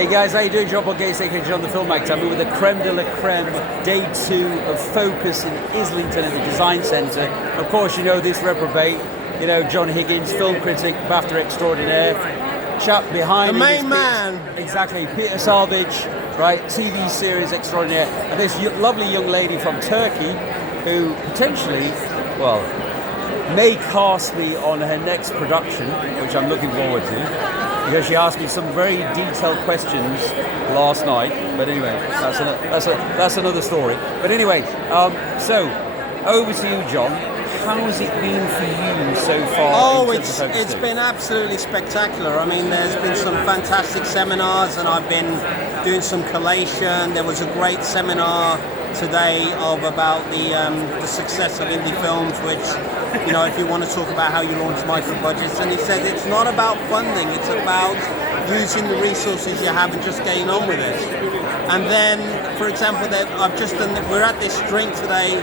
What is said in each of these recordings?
Hey guys, how you doing? Jean-Paul Gay-St. on the Film Act. I'm with the creme de la creme, day 2 of Focus in Islington at the Design Centre. Of course, you know this reprobate, you know, John Higgins, film critic, BAFTA extraordinaire, chap behind the main man. Exactly, Peter Salvage, right, TV series extraordinaire. And this lovely young lady from Turkey who potentially, well, may cast me on her next production, which I'm looking forward to. Because she asked me some very detailed questions last night, but anyway, that's another story. But anyway, so over to you, John. How has it been for you so far? Oh, it's been absolutely spectacular. I mean, there's been some fantastic seminars, and I've been doing some collation. There was a great seminar today about the success of indie films, which, you know, if you want to talk about how you launch micro budgets, and he said it's not about funding, it's about using the resources you have and just getting on with it. And then, for example, we're at this drink today,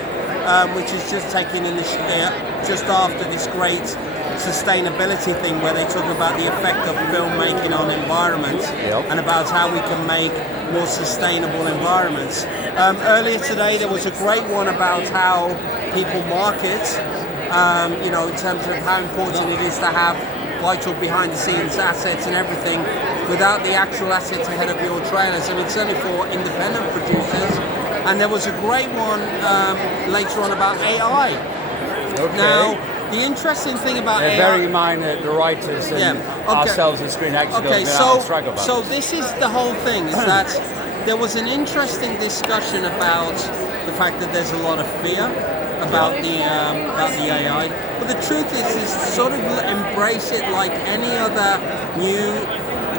which is just taking in just after this great sustainability thing where they talk about the effect of filmmaking on environment and about how we can make more sustainable environments. Earlier today there was a great one about how people market, you know, in terms of how important it is to have vital behind the scenes assets and everything without the actual assets ahead of your trailers. I mean, certainly for independent producers. And there was a great one later on about AI. Okay. Now, the interesting thing about AI... Bearing in mind that the writers and ourselves as Screen Actors so this is the whole thing, is that there was an interesting discussion about the fact that there's a lot of fear about the AI. But the truth is sort of embrace it like any other new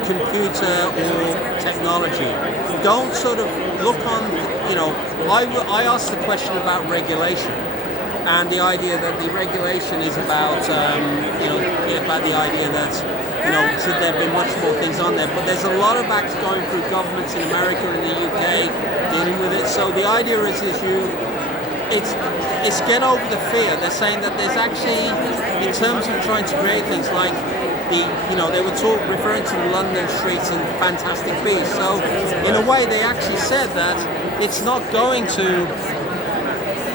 computer or technology. Don't sort of look on, you know, I asked the question about regulation. And the idea that the regulation is about, about the idea that, you know, should there be much more things on there. But there's a lot of acts going through governments in America and the UK dealing with it. So the idea is it's get over the fear. They're saying that there's actually, in terms of trying to create things like they were referring to London streets and Fantastic Beasts. So in a way, they actually said that it's not going to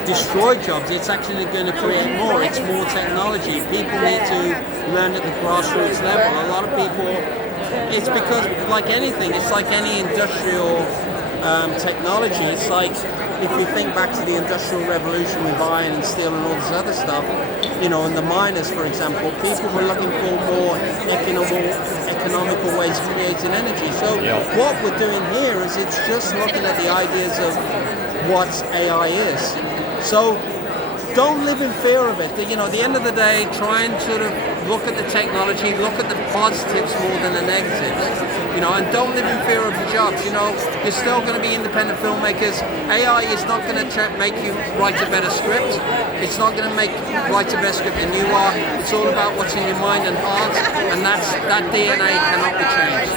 destroy jobs, it's actually going to create more. It's more technology. People need to learn at the grassroots level. A lot of people, it's because, like anything, it's like any industrial technology. It's like, if you think back to the Industrial Revolution with iron and steel and all this other stuff, you know, and the miners, for example, people were looking for more economical ways of creating energy. So what we're doing here is it's just looking at the ideas of what AI is. So don't live in fear of it. You know, at the end of the day, try and sort of look at the technology, look at the positives more than the negatives. You know, and don't live in fear of your jobs. You know, you're still going to be independent filmmakers. AI is not going to make you write a better script. It's not going to write a better script than you are. It's all about what's in your mind and heart, and that DNA cannot be changed.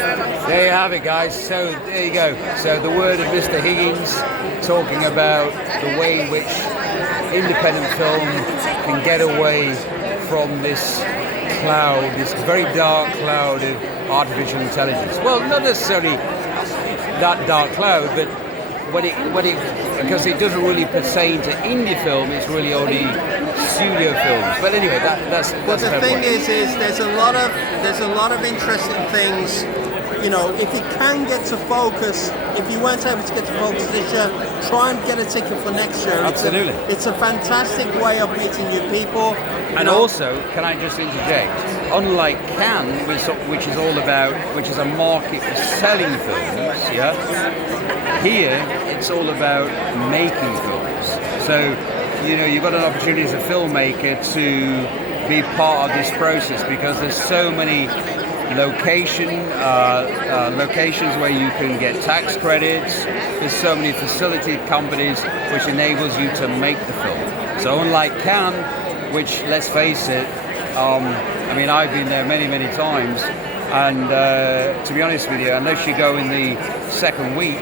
There you have it, guys. So there you go. So the word of Mr. Higgins talking about the way in which independent film can get away from this cloud, this very dark cloud of artificial intelligence. Well, not necessarily that dark cloud, but because it doesn't really pertain to indie film, it's really only studio films. But anyway, that's the thing is there's a lot of interesting things. You know, if you can get to Focus, if you weren't able to get to Focus this year, try and get a ticket for next year. Absolutely. It's a fantastic way of meeting new people. And also, can I just interject? Unlike Cannes, which is a market for selling films, here it's all about making films. So, you know, you've got an opportunity as a filmmaker to be part of this process because there's so many locations where you can get tax credits. There's so many facility companies which enables you to make the film. So unlike Cannes, which, let's face it, I mean, I've been there many, many times, and to be honest with you, unless you go in the second week,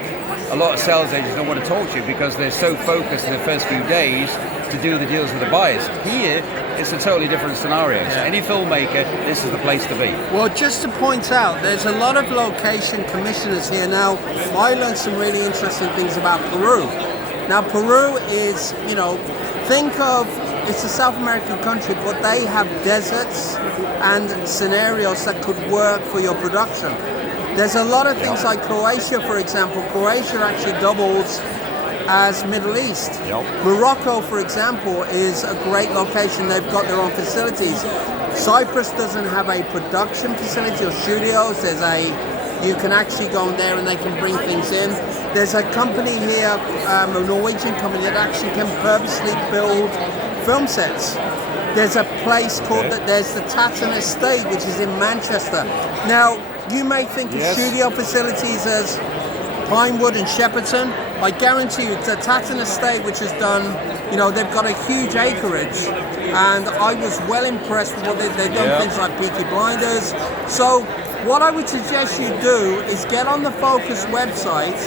a lot of sales agents don't want to talk to you because they're so focused in the first few days to do the deals with the buyers. Here, it's a totally different scenario. So any filmmaker, this is the place to be. Well, just to point out, there's a lot of location commissioners here now. I learned some really interesting things about Peru. Now, Peru is, think of, it's a South American country, but they have deserts and scenarios that could work for your production. There's a lot of things like Croatia, for example. Croatia actually doubles as Middle East. Morocco, for example, is a great location. They've got their own facilities. Cyprus doesn't have a production facility or studios. You can actually go in there and they can bring things in. There's a company here, a Norwegian company, that actually can purposely build film sets. There's a place called, there's the Tatton Estate, which is in Manchester. Now, you may think of studio facilities as Pinewood and Shepperton. I guarantee you, the Tatton Estate, which has done, they've got a huge acreage, and I was well impressed with what they've done, things like Peaky Blinders. So what I would suggest you do is get on the Focus website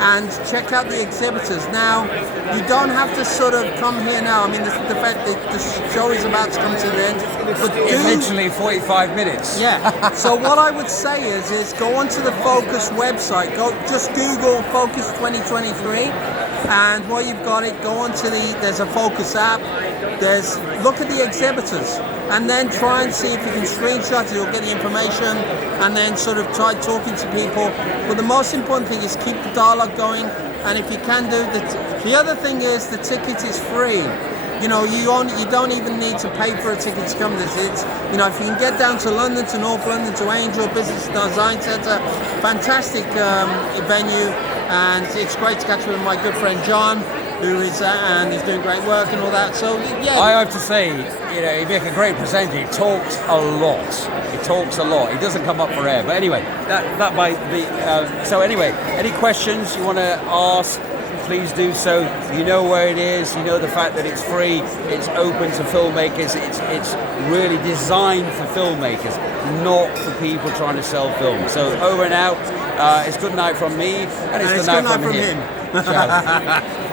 and check out the exhibitors. Now, you don't have to sort of come here now. I mean, the show is about to come to an end. But Eventually 45 minutes. Yeah. So what I would say is go onto the Focus website. Just Google Focus 2023. And while you've got it, go onto there's a Focus app. Look at the exhibitors. And then try and see if you can screenshot it or get the information, and then sort of try talking to people. But the most important thing is keep the dialogue going, and if you can do the other thing is the ticket is free. You don't even need to pay for a ticket to come to this. If you can get down to London, to North London, to Angel Business Design Centre, fantastic venue, and it's great to catch up with my good friend John, who is and he's doing great work and all that. So yeah, I have to say, he make a great presenter. He talks a lot. He doesn't come up for air. But anyway, that might be. So anyway, any questions you want to ask? Please do so. You know where it is. You know the fact that it's free. It's open to filmmakers. It's really designed for filmmakers, not for people trying to sell films. So over and out. It's good night from me, and it's good night from him. Ciao.